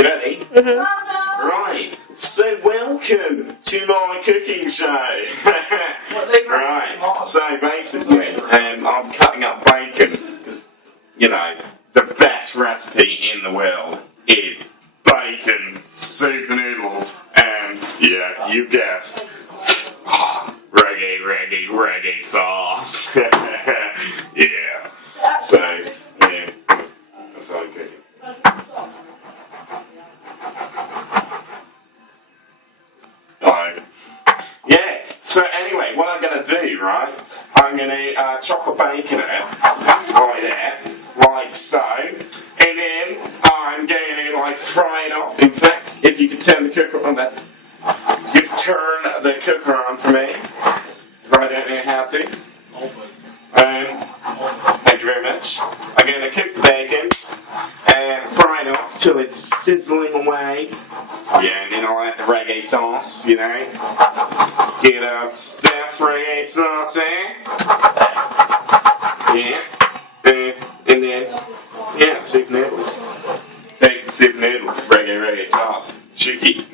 You ready? Mm-hmm. Right. So welcome to my cooking show. Right. So basically, I'm cutting up bacon because, you know, the best recipe in the world is bacon soup noodles, and yeah, you guessed, reggae sauce. Yeah. So yeah, that's how I'm cooking. Yeah, so anyway, what I'm going to do, right, I'm going to chop a bacon out, right there, like so, and then I'm going to, like, fry it off. In fact, if you could turn the cooker on, you could turn the cooker on for me, because I don't know how to. Thank you very much. I'm going to cook the bacon and fry it off till it's sizzling away. Yeah, and then I'll add the reggae sauce, you know. Get a stuffed reggae sauce in. Yeah. And then, yeah, soup noodles. Bacon soup noodles, reggae sauce. Cheeky.